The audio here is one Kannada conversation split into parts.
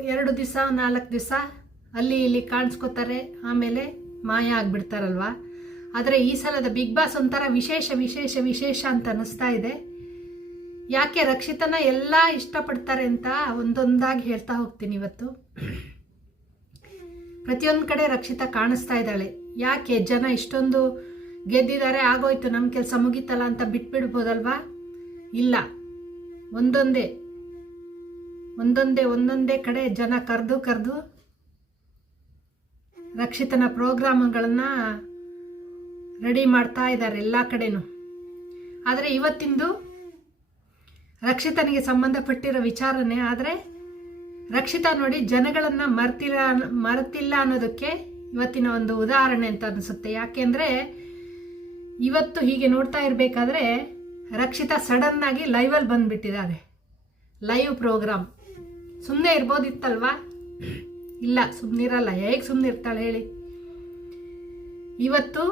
2 ದಿವಸ 4 ದಿವಸ ಅಲ್ಲಿ ಇಲ್ಲಿ ಕಾಣಿಸ್ಕೋತಾರೆ, ಆಮೇಲೆ ಮಾಯ ಆಗಿಬಿಡ್ತಾರಲ್ವ. ಆದರೆ ಈ ಸಲದ ಬಿಗ್ ಬಾಸ್ ಒಂಥರ ವಿಶೇಷ ವಿಶೇಷ ವಿಶೇಷ ಅಂತ ಅನ್ನಿಸ್ತಾ ಇದೆ. ಯಾಕೆ ರಕ್ಷಿತನ ಎಲ್ಲ ಇಷ್ಟಪಡ್ತಾರೆ ಅಂತ ಒಂದೊಂದಾಗಿ ಹೇಳ್ತಾ ಹೋಗ್ತೀನಿ ಇವತ್ತು. ಪ್ರತಿಯೊಂದು ಕಡೆ ರಕ್ಷಿತಾ ಕಾಣಿಸ್ತಾ ಇದ್ದಾಳೆ. ಯಾಕೆ ಜನ ಇಷ್ಟೊಂದು ಗೆದ್ದಿದ್ದಾರೆ, ಆಗೋಯ್ತು ನಮ್ಮ ಕೆಲಸ ಮುಗೀತಲ್ಲ ಅಂತ ಬಿಟ್ಬಿಡ್ಬೋದಲ್ವಾ? ಇಲ್ಲ, ಒಂದೊಂದೇ ಕಡೆ ಜನ ಕರೆದು ರಕ್ಷಿತನ ಪ್ರೋಗ್ರಾಮ್ಗಳನ್ನು ರೆಡಿ ಮಾಡ್ತಾ ಇದ್ದಾರೆ ಎಲ್ಲ ಕಡೆನೂ. ಆದರೆ ಇವತ್ತಿಂದು ರಕ್ಷಿತನಿಗೆ ಸಂಬಂಧಪಟ್ಟಿರೋ ವಿಚಾರನೆ. ಆದರೆ ರಕ್ಷಿತಾ ನೋಡಿ ಜನಗಳನ್ನು ಮರೆತಿಲ್ಲ ಅನ್ನೋದಕ್ಕೆ ಇವತ್ತಿನ ಒಂದು ಉದಾಹರಣೆ ಅಂತ ಅನಿಸುತ್ತೆ. ಯಾಕೆಂದರೆ ಇವತ್ತು ಹೀಗೆ ನೋಡ್ತಾ ಇರಬೇಕಾದ್ರೆ ರಕ್ಷಿತಾ ಸಡನ್ನಾಗಿ ಲೈವಲ್ಲಿ ಬಂದುಬಿಟ್ಟಿದ್ದಾರೆ. Live program. ಸುಮ್ಮನೆ ಇರ್ಬೋದಿತ್ತಲ್ವಾ? ಇಲ್ಲ, ಸುಮ್ಮನಿರಲ್ಲ. ಹೇಗೆ ಸುಮ್ಮನೆ ಇರ್ತಾಳೆ ಹೇಳಿ? ಇವತ್ತು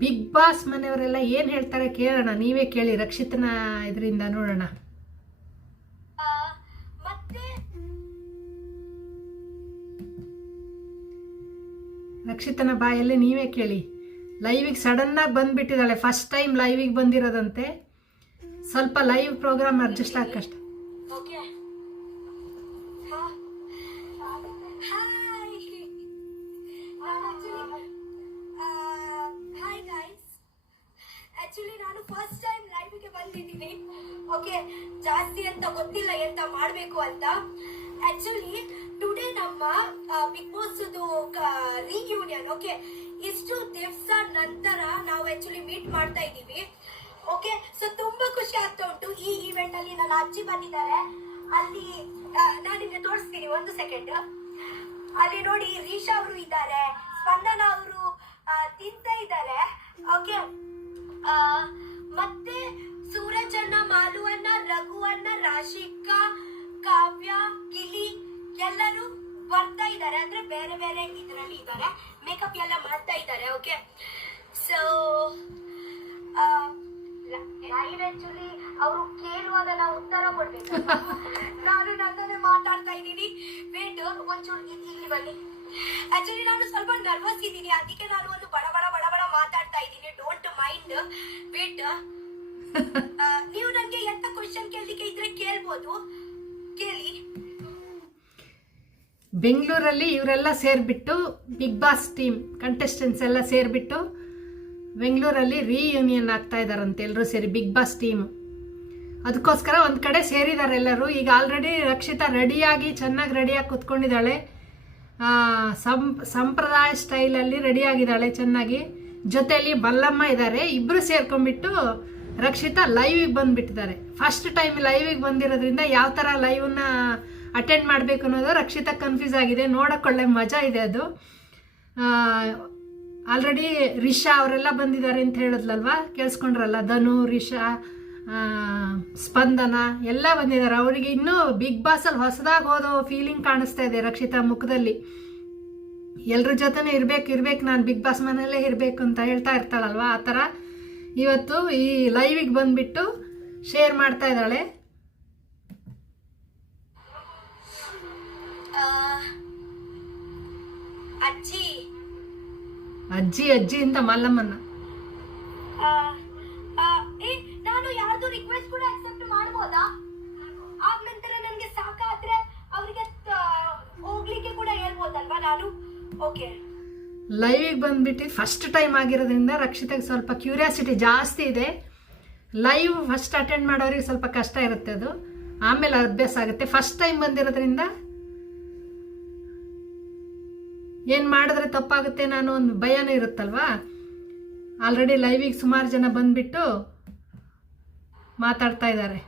ಬಿಗ್ ಬಾಸ್ ಮನೆಯವರೆಲ್ಲ ಏನು ಹೇಳ್ತಾರೆ ಕೇಳೋಣ. ನೀವೇ ಕೇಳಿ, ರಕ್ಷಿತನ ಇದರಿಂದ ನೋಡೋಣ. ರಕ್ಷಿತನ ಬಾಯಲ್ಲಿ ನೀವೇ ಕೇಳಿ. ಲೈವಿಗೆ ಸಡನ್ನಾಗಿ ಬಂದುಬಿಟ್ಟಿದ್ದಾಳೆ. First time ಲೈವಿಗೆ ಬಂದಿರೋದಂತೆ. ಸ್ವಲ್ಪ ಲೈವ್ ಪ್ರೋಗ್ರಾಮ್ ಅಡ್ಜಸ್ಟ್ ಆಗಕ್ಕಷ್ಟ. ನಾನು ಫಸ್ಟ್ ಟೈಮ್ ಲೈವ್ಗೆ ಬಂದಿದ್ದೀನಿ. ಓಕೆ, ಜಾಸ್ತಿ ಅಂತ ಗೊತ್ತಿಲ್ಲ ಎಂತ ಮಾಡಬೇಕು ಅಂತ. ಆಕ್ಚುಲಿ ಟುಡೇ ನಮ್ಮ ಬಿಗ್ ಬಾಸ್ ರಿಯೂನಿಯನ್. ಓಕೆ, ಇಷ್ಟು ದಿವಸ ನಂತರ ನಾವು ಆಕ್ಚುಲಿ ಮೀಟ್ ಮಾಡ್ತಾ ಇದ್ದೀವಿ. ಓಕೆ, ಸೊ ತುಂಬಾ ಖುಷಿ ಆಗ್ತಾ ಉಂಟು. ಈ ಈವೆಂಟ್ ಅಲ್ಲಿ ನನ್ನ ಅಜ್ಜಿ ಬಂದಿದ್ದಾರೆ. ಅಲ್ಲಿ ನಾನು ನಿಮಗೆ ತೋರಿಸ್ತೀನಿ, 1 ಸೆಕೆಂಡ್. ಅಲ್ಲಿ ನೋಡಿ, ರೀಶಾ ಅವರು ಇದ್ದಾರೆ, ಸ್ಪಂದನ ಅವರು ತಿಂತ ಇದ್ದಾರೆ. ಓಕೆ, ಮತ್ತೆ ಸೂರಜನ್ನ, ಮಾಲುವನ್ನ, ರಘುವನ್ನ, ರಾಶಿಕಾ, ಕಾವ್ಯ, ಗಿಲಿ ಎಲ್ಲರೂ ಬರ್ತಾ ಇದ್ದಾರೆ. ಅಂದ್ರೆ ಬೇರೆ ಬೇರೆ ಇದರಲ್ಲಿ ಇದ್ದಾರೆ, ಮೇಕಪ್ ಎಲ್ಲ ಮಾಡ್ತಾ ಇದ್ದಾರೆ. ಓಕೆ, ಸೊ ಆಕ್ಚುಲಿ ಅವರು ಕೇಳುವಾಗ ನಾವು ಉತ್ತರ ಕೊಡ್ಬೇಕು. ನಾನು ನನ್ನನ್ನೇ ಮಾತಾಡ್ತಾ ಇದ್ದೀನಿ. ವೇಟ್, ಒಂಚೂರು ಇಲ್ಲಿ ಬನ್ನಿ. ಆಕ್ಚುಲಿ ನಾನು ಸ್ವಲ್ಪ ನರ್ವಸ್ ಇದ್ದೀನಿ, ಅದಕ್ಕೆ ನಾನು ಒಂದು ಬಡ ಬಡ ಬಡ ಬಡ ಮಾತಾಡ್ತಾ ಇದ್ದೀನಿ. Don't mind. ವೇಟ್, ನೀವು ನನಗೆ ಎಂತ ಕ್ವಶನ್ ಕೇಳಲಿಕ್ಕೆ ಇದ್ರೆ ಕೇಳ್ಬೋದು, ಕೇಳಿ. ಬೆಂಗಳೂರಲ್ಲಿ ಇವರೆಲ್ಲ ಸೇರಿಬಿಟ್ಟು, ಬಿಗ್ ಬಾಸ್ ಟೀಮ್ ಕಂಟೆಸ್ಟೆಂಟ್ಸ್ ಎಲ್ಲ ಸೇರಿಬಿಟ್ಟು ಬೆಂಗಳೂರಲ್ಲಿ ರೀಯೂನಿಯನ್ ಆಗ್ತಾ ಇದ್ದಾರಂತೆ ಎಲ್ಲರೂ ಸೇರಿ, ಬಿಗ್ ಬಾಸ್ ಟೀಮು. ಅದಕ್ಕೋಸ್ಕರ ಒಂದು ಕಡೆ ಸೇರಿದ್ದಾರೆ ಎಲ್ಲರೂ. ಈಗ ಆಲ್ರೆಡಿ ರಕ್ಷಿತಾ ರೆಡಿಯಾಗಿ ಚೆನ್ನಾಗಿ ರೆಡಿಯಾಗಿ ಕೂತ್ಕೊಂಡಿದ್ದಾಳೆ. ಸಂಪ್ರದಾಯ ಸ್ಟೈಲಲ್ಲಿ ರೆಡಿಯಾಗಿದ್ದಾಳೆ ಚೆನ್ನಾಗಿ. ಜೊತೆಯಲ್ಲಿ ಬಲ್ಲಮ್ಮ ಇದ್ದಾರೆ. ಇಬ್ಬರು ಸೇರ್ಕೊಂಡ್ಬಿಟ್ಟು ರಕ್ಷಿತಾ ಲೈವಿಗೆ ಬಂದುಬಿಟ್ಟಿದ್ದಾರೆ. ಫಸ್ಟ್ ಟೈಮ್ ಲೈವಿಗೆ ಬಂದಿರೋದ್ರಿಂದ ಯಾವ ಥರ ಲೈವನ್ನ ಅಟೆಂಡ್ ಮಾಡಬೇಕು ಅನ್ನೋದು ರಕ್ಷಿತಾ ಕನ್ಫ್ಯೂಸ್ ಆಗಿದೆ. ನೋಡೋಕ್ಕೊಳ್ಳೆ ಮಜಾ ಇದೆ ಅದು. ಆಲ್ರೆಡಿ ರಿಷಾ ಅವರೆಲ್ಲ ಬಂದಿದ್ದಾರೆ ಅಂತ ಹೇಳಿದ್ಲಲ್ವ, ಕೇಳಿಸ್ಕೊಂಡ್ರಲ್ಲ? ಧನು, ರಿಷಾ, ಸ್ಪಂದನ ಎಲ್ಲ ಬಂದಿದ್ದಾರೆ. ಅವರಿಗೆ ಇನ್ನೂ ಬಿಗ್ ಬಾಸಲ್ಲಿ ಹೊಸದಾಗಿ ಹೋದೋ ಫೀಲಿಂಗ್ ಕಾಣಿಸ್ತಾ ಇದೆ ರಕ್ಷಿತಾ ಮುಖದಲ್ಲಿ. ಎಲ್ಲರ ಜೊತೆನೇ ಇರ್ಬೇಕು, ನಾನು ಬಿಗ್ ಬಾಸ್ ಮನೆಯಲ್ಲೇ ಇರಬೇಕು ಅಂತ ಹೇಳ್ತಾ ಇರ್ತಾಳಲ್ವ, ಆ ಥರ ಇವತ್ತು ಈ ಲೈವಿಗೆ ಬಂದುಬಿಟ್ಟು ಶೇರ್ ಮಾಡ್ತಾ ಇದ್ದಾಳೆ. ಅಜ್ಜಿ ಅಂತ ಮಲ್ಲಮ್ಮನ್ನ. ನಾನು ಯಾರ್ದು ರಿಕ್ವೆಸ್ಟ್ ಕೂಡ ಅಕ್ಸೆಪ್ಟ್ ಮಾಡಬಹುದಾ? ಆಗ ನಂತರ ನನಗೆ ಸಾಕಾದ್ರೆ ಅವರಿಗೆ ಹೋಗ್ಲಿಕ್ಕೆ ಕೂಡ ಹೇಳ್ಬೋದಲ್ವಾ ನಾನು? ಓಕೆ, ಲೈವಿಗೆ ಬಂದ್ಬಿಟ್ಟು ಫಸ್ಟ್ ಟೈಮ್ ಆಗಿರೋದ್ರಿಂದ ರಕ್ಷಿತಾಗೆ ಸ್ವಲ್ಪ ಕ್ಯೂರಿಯಾಸಿಟಿ ಜಾಸ್ತಿ ಇದೆ. ಲೈವ್ ಫಸ್ಟ್ ಅಟೆಂಡ್ ಮಾಡೋರಿಗೆ ಸ್ವಲ್ಪ ಕಷ್ಟ ಇರುತ್ತೆ, ಅದು ಆಮೇಲೆ ಅಭ್ಯಾಸ ಆಗುತ್ತೆ. ಫಸ್ಟ್ ಟೈಮ್ ಬಂದಿರೋದ್ರಿಂದ ಏನು ಮಾಡಿದ್ರೆ ತಪ್ಪಾಗುತ್ತೆ ನಾನು ಒಂದು ಭಯನೂ ಇರುತ್ತಲ್ವಾ. ಆಲ್ರೆಡಿ ಲೈವಿಗೆ ಸುಮಾರು ಜನ ಬಂದ್ಬಿಟ್ಟು ಮಾತಾಡ್ತಾ ಇದ್ದಾರೆ.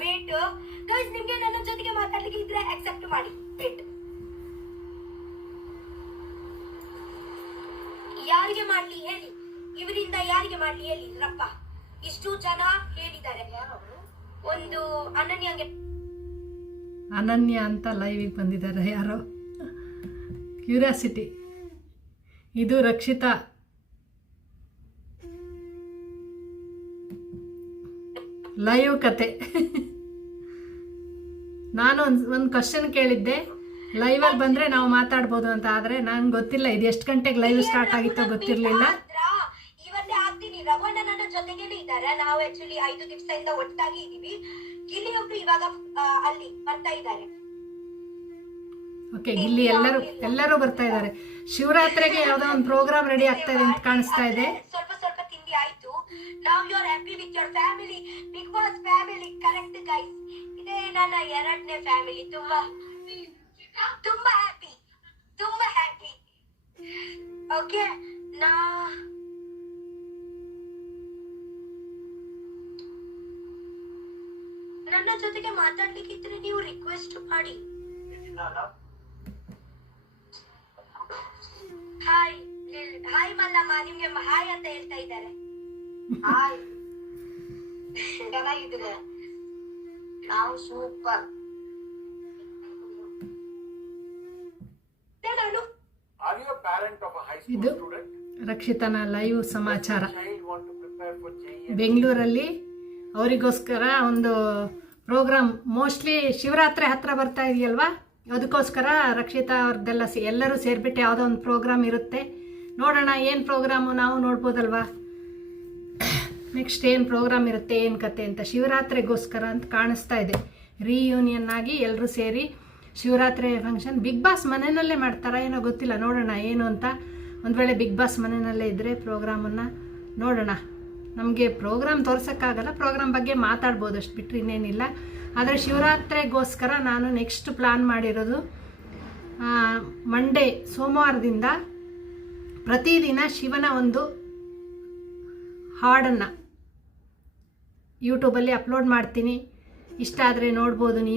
ವೇಟ್ ಗೈಸ್, ನಿಮಗೆ ನನ್ನ ಜೊತೆಗೆ ಮಾತಾಡ್ಲಿಕ್ಕೆ ಇದ್ರೆ ಅಕ್ಸೆಪ್ಟ್ ಮಾಡಿ. ವೇಟ್, ಯಾರಿಗೆ ಮಾಡ್ಲಿ ಹೇಳಿ? ಇವರಿಂದ ಯಾರಿಗೆ ಮಾಡ್ಲಿ ಹೇಳಿ? ರಪ್ಪ, ಇಷ್ಟು ಜನ ಹೇಳಿದ್ದಾರೆ. ಒಂದು ಅನನ್ಯ ಅಂತ ಲೈವಿಗೆ ಬಂದಿದ್ದಾರೆ ಯಾರೋ. ಕ್ಯೂರಿಯಾಸಿಟಿ. ಇದು ರಕ್ಷಿತಾ. ಲೈವ್ ಕತೆ. ನಾನು ಒಂದು ಕ್ವಶನ್ ಕೇಳಿದ್ದೆ, ಲೈವಲ್ಲಿ ಬಂದರೆ ನಾವು ಮಾತಾಡ್ಬೋದು ಅಂತ. ಆದರೆ ನಂಗೆ ಗೊತ್ತಿಲ್ಲ ಇದು ಎಷ್ಟು ಗಂಟೆಗೆ ಲೈವ್ ಸ್ಟಾರ್ಟ್ ಆಗಿತ್ತೋ ಗೊತ್ತಿರಲಿಲ್ಲ. ಇವತ್ತೇ ಆಗ್ತೀನಿ. ರಘುವಣ್ಣ ನನ್ನ ಜೊತೆಗೇನೆ ಇದ್ದಾರೆ. ನಾವು ಆಕ್ಚುಲಿ 5 ದಿವಸದಿಂದ ಒಟ್ಟಾಗಿ ಇದೀವಿ. ಗಿಲ್ಲಿ ಒಬ್ರು ಇವಾಗ ಅಲ್ಲಿ ಬರ್ತಾ ಇದ್ದಾರೆ. ಓಕೆ, ಗಿಲ್ಲಿ ಎಲ್ಲರೂ ಬರ್ತಾ ಇದ್ದಾರೆ. ಶಿವರಾತ್ರಿಗೆ ಯಾವುದೋ ಒಂದು ಪ್ರೋಗ್ರಾಮ್ ರೆಡಿ ಆಗ್ತಾ ಇದೆ ಅಂತ ಕಾಣಿಸ್ತಾ ಇದೆ. ಸ್ವಲ್ಪ ಸ್ವಲ್ಪ ತಿಂಡಿ ಆಯ್ತು. Now you are happy with your family, Bigg Boss family. Correct guys, ಇದೇ ನನ್ನ 2ನೇ ಫ್ಯಾಮಿಲಿ. ತುಂಬಾ ಹ್ಯಾಪಿ. ಓಕೆ, ನನ್ನ ಜೊತೆಗೆ ಮಾತಾಡ್ಲಿಕ್ಕಿದ್ರೆ ನೀವು ರಿಕ್ವೆಸ್ಟ್ ಮಾಡಿ. ಹಾಯ್ ಮಲ್ಲಮ್ಮ, ನಿಮ್ಗೆ ಹಾಯ್ ಅಂತ ಹೇಳ್ತಾ ಇದ್ದಾರೆ. ಹಾಯ್, ಚೆನ್ನಾಗಿದ್ದೀರ? ನಾವು ಸೂಪರ್. ಇದು ರಕ್ಷಿತನ ಲೈವ್ ಸಮಾಚಾರ. ಬೆಂಗಳೂರಲ್ಲಿ ಅವರಿಗೋಸ್ಕರ ಒಂದು ಪ್ರೋಗ್ರಾಮ್, ಮೋಸ್ಟ್ಲಿ ಶಿವರಾತ್ರಿ ಹತ್ರ ಬರ್ತಾ ಇದೆಯಲ್ವಾ, ಅದಕ್ಕೋಸ್ಕರ ರಕ್ಷಿತಾ ಅವ್ರದ್ದೆಲ್ಲ ಎಲ್ಲರೂ ಸೇರಿಬಿಟ್ಟು ಯಾವುದೋ ಒಂದು ಪ್ರೋಗ್ರಾಮ್ ಇರುತ್ತೆ. ನೋಡೋಣ ಏನು ಪ್ರೋಗ್ರಾಮು, ನಾವು ನೋಡ್ಬೋದಲ್ವಾ ನೆಕ್ಸ್ಟ್ ಏನು ಪ್ರೋಗ್ರಾಮ್ ಇರುತ್ತೆ, ಏನು ಕತೆ ಅಂತ. ಶಿವರಾತ್ರಿಗೋಸ್ಕರ ಅಂತ ಕಾಣಿಸ್ತಾ ಇದೆ. ರೀಯೂನಿಯನ್ ಆಗಿ ಎಲ್ಲರೂ ಸೇರಿ ಶಿವರಾತ್ರಿ ಫಂಕ್ಷನ್. ಬಿಗ್ ಬಾಸ್ ಮನೆಯಲ್ಲೇ ಮಾಡ್ತಾರಾ ಏನೋ ಗೊತ್ತಿಲ್ಲ, ನೋಡೋಣ ಏನು ಅಂತ. ಒಂದು ವೇಳೆ ಬಿಗ್ ಬಾಸ್ ಮನೆಯಲ್ಲೇ ಇದ್ದರೆ ಪ್ರೋಗ್ರಾಮನ್ನು ನೋಡೋಣ. ನಮಗೆ ಪ್ರೋಗ್ರಾಮ್ ತೋರ್ಸೋಕ್ಕಾಗಲ್ಲ, ಪ್ರೋಗ್ರಾಮ್ ಬಗ್ಗೆ ಮಾತಾಡ್ಬೋದು, ಅಷ್ಟು ಬಿಟ್ಟರೆ ಇನ್ನೇನಿಲ್ಲ. ಆದರೆ ಶಿವರಾತ್ರಿಗೋಸ್ಕರ ನಾನು ನೆಕ್ಸ್ಟ್ ಪ್ಲಾನ್ ಮಾಡಿರೋದು, ಮಂಡೇ ಸೋಮವಾರದಿಂದ ಪ್ರತಿದಿನ ಶಿವನ ಒಂದು ಹಾಡನ್ನು ಯೂಟ್ಯೂಬಲ್ಲಿ ಅಪ್ಲೋಡ್ ಮಾಡ್ತೀನಿ. ಇಷ್ಟ ಆದರೆ ನೋಡ್ಬೋದು ನೀವು.